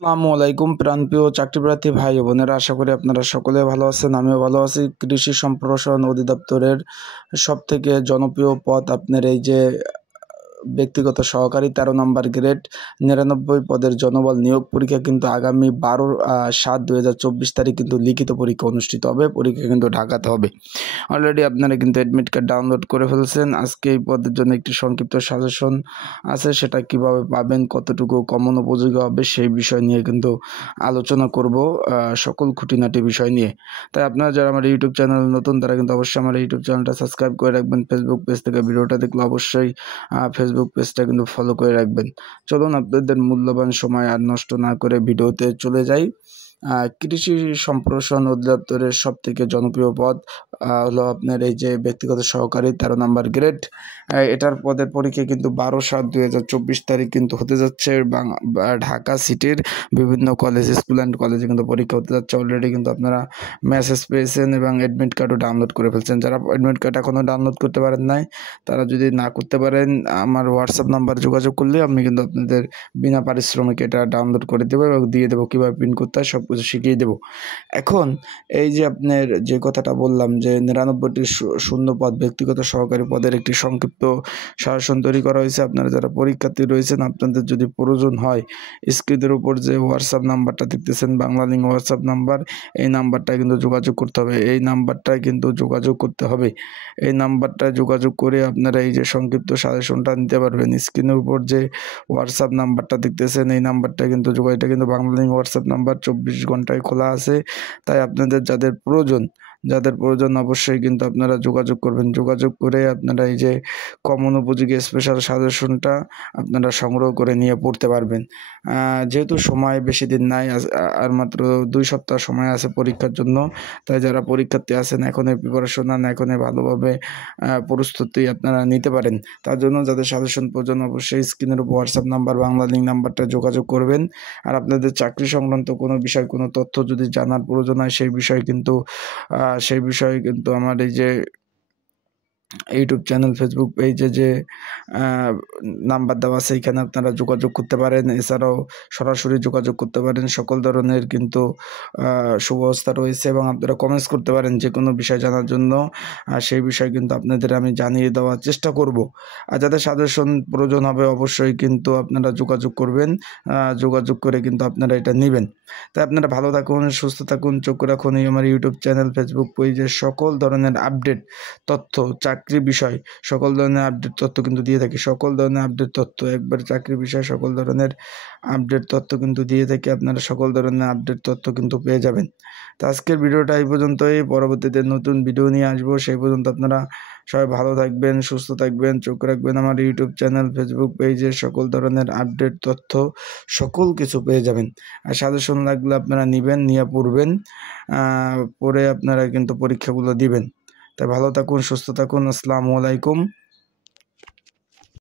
আসসালামু আলাইকুম প্রাণপ্রিয় চাকরিপ্রার্থী ভাই ও বোনেরা, আশা করি আপনারা সকলে ভালো আছেন। আমিও ভালো আছি। কৃষি সম্প্রসারণ অধিদপ্তরের সবথেকে জনপ্রিয় পদ আপনার এই যে ব্যক্তিগত সহকারী 13 নম্বর গ্রেড 99 পদের জনবল নিয়োগ পরীক্ষা কিন্তু আগামী 12/7/2024 তারিখ কিন্তু লিখিত পরীক্ষা অনুষ্ঠিত হবে। পরীক্ষা কিন্তু ঢাকাতে হবে। অলরেডি আপনারা কিন্তু অ্যাডমিট কার্ড ডাউনলোড করে ফেলছেন। আজকে এই পদের জন্য একটি সংক্ষিপ্ত সাজেশন আছে, সেটা কিভাবে পাবেন, কতটুকু কমন উপযোগী হবে সেই বিষয় নিয়ে কিন্তু আলোচনা করব, সকল খুঁটিনাটি বিষয় নিয়ে। তাই আপনারা যারা আমার ইউটিউব চ্যানেল নতুন তারা কিন্তু অবশ্যই আমার ইউটিউব চ্যানেলটা সাবস্ক্রাইব করে রাখবেন। ফেসবুক পেজ থেকে ভিডিওটা দেখলে অবশ্যই ফেসবুক পেজটা কিন্তু ফলো করে রাখবেন। চলুন আপনাদের মূল্যবান সময় আর নষ্ট না করে ভিডিওতে চলে যাই। কৃষি সম্প্রসারণ অধিদপ্তরের সব থেকে জনপ্রিয় পদ হলো আপনার এই যে ব্যক্তিগত সহকারী 13 নম্বর গ্রেড। এটার পদের পরীক্ষা কিন্তু 12/7/2024 তারিখ কিন্তু হতে যাচ্ছে। ঢাকা সিটির বিভিন্ন কলেজ, স্কুল অ্যান্ড কলেজে কিন্তু পরীক্ষা হতে যাচ্ছে। অলরেডি কিন্তু আপনারা মেসেজ পেয়েছেন এবং অ্যাডমিট কার্ডও ডাউনলোড করে ফেলছেন। যারা অ্যাডমিট কার্ড এখনও ডাউনলোড করতে পারেন নাই, তারা যদি না করতে পারেন আমার হোয়াটসঅ্যাপ নাম্বার যোগাযোগ করলে আমি কিন্তু আপনাদের বিনা পারিশ্রমিকে এটা ডাউনলোড করে দেবো এবং দিয়ে দেবো, কীভাবে প্রিন্ট করতে হয় সব কিছু শিখিয়ে দেবো। এখন এই যে আপনার যে কথাটা বললাম যে 99টি শূন্য পদ ব্যক্তিগত সহকারী পদের একটি সংক্ষিপ্ত সাজেশন তৈরি করা হয়েছে। আপনারা যারা পরীক্ষার্থী রয়েছেন, আপনাদের যদি প্রয়োজন হয় স্ক্রিনের উপর যে হোয়াটসঅ্যাপ নাম্বারটা দেখতেছেন, বাংলা লিঙ্ক হোয়াটসঅ্যাপ নাম্বার, এই নাম্বারটায় কিন্তু যোগাযোগ করতে হবে। এই নাম্বারটায় কিন্তু যোগাযোগ করতে হবে। এই নাম্বারটায় যোগাযোগ করে আপনারা এই যে সংক্ষিপ্ত সাজেশনটা নিতে পারবেন। স্ক্রিনের উপর যে হোয়াটসঅ্যাপ নাম্বারটা দেখতেছেন, এই নাম্বারটা কিন্তু এটা কিন্তু বাংলা লিঙ্ক হোয়াটসঅ্যাপ নাম্বার 24 ঘন্টায় খোলা আছে। তাই আপনাদের যাদের প্রয়োজন অবশ্যই কিন্তু আপনারা যোগাযোগ করবেন। যোগাযোগ করে আপনারা এই যে কমন উপযোগী স্পেশাল সাজেশনটা আপনারা সংগ্রহ করে নিয়ে পড়তে পারবেন। যেহেতু সময় বেশি দিন নাই, আর মাত্র 2 সপ্তাহ সময় আছে পরীক্ষার জন্য। তাই যারা পরীক্ষার্থী আছেন এখনই প্রিপারেশন নেন, এখনই ভালোভাবে প্রস্তুতি আপনারা নিতে পারেন। তার জন্য যাদের সাজেশন প্রয়োজন অবশ্যই স্ক্রিনের উপর হোয়াটসঅ্যাপ নাম্বার, বাংলা লিঙ্ক নাম্বারটা যোগাযোগ করবেন। আর আপনাদের চাকরি সংক্রান্ত কোনো বিষয়, কোনো তথ্য যদি জানার প্রয়োজন হয় সেই বিষয়ে কিন্তু আমার এই যে ইউটিউব চ্যানেল, ফেসবুক পেজে যে নাম্বার দেওয়া আছে এখানে আপনারা যোগাযোগ করতে পারেন। এছাড়াও সরাসরি যোগাযোগ করতে পারেন। সকল ধরনের কিন্তু সুব্যবস্থা রয়েছে এবং আপনারা কমেন্টস করতে পারেন যে কোনো বিষয় জানার জন্য। সেই বিষয় কিন্তু আপনাদের আমি জানিয়ে দেওয়ার চেষ্টা করব। আর যাদের সাজেশন প্রয়োজন হবে অবশ্যই কিন্তু আপনারা যোগাযোগ করবেন। যোগাযোগ করে কিন্তু আপনারা এটা নেবেন। তাই আপনারা ভালো থাকুন, সুস্থ থাকুন, চোখ রাখুন এই আমার ইউটিউব চ্যানেল, ফেসবুক পেজে সকল ধরনের আপডেট তথ্য, চাকরি বিষয় সকল ধরনের আপডেট তথ্য কিন্তু দিয়ে থাকি। সকল ধরনের আপডেট তথ্য, একবার চাকরি বিষয় সকল ধরনের আপডেট তথ্য কিন্তু দিয়ে থাকি। আপনারা সকল ধরনের আপডেট তথ্য কিন্তু পেয়ে যাবেন। তো আজকের ভিডিওটা এই পর্যন্তই। পরবর্তীতে নতুন ভিডিও নিয়ে আসবো। সেই পর্যন্ত আপনারা সবাই ভালো থাকবেন, সুস্থ থাকবেন, চোখ রাখবেন আমার ইউটিউব চ্যানেল, ফেসবুক পেজে সকল ধরনের আপডেট তথ্য সকল কিছু পেয়ে যাবেন। আর সাজেশন লাগলে আপনারা নেবেন, নিয়ে পড়বেন, পড়ে আপনারা কিন্তু পরীক্ষাগুলো দিবেন। তাই ভালো থাকুন, সুস্থ থাকুন। আসসালামু আলাইকুম।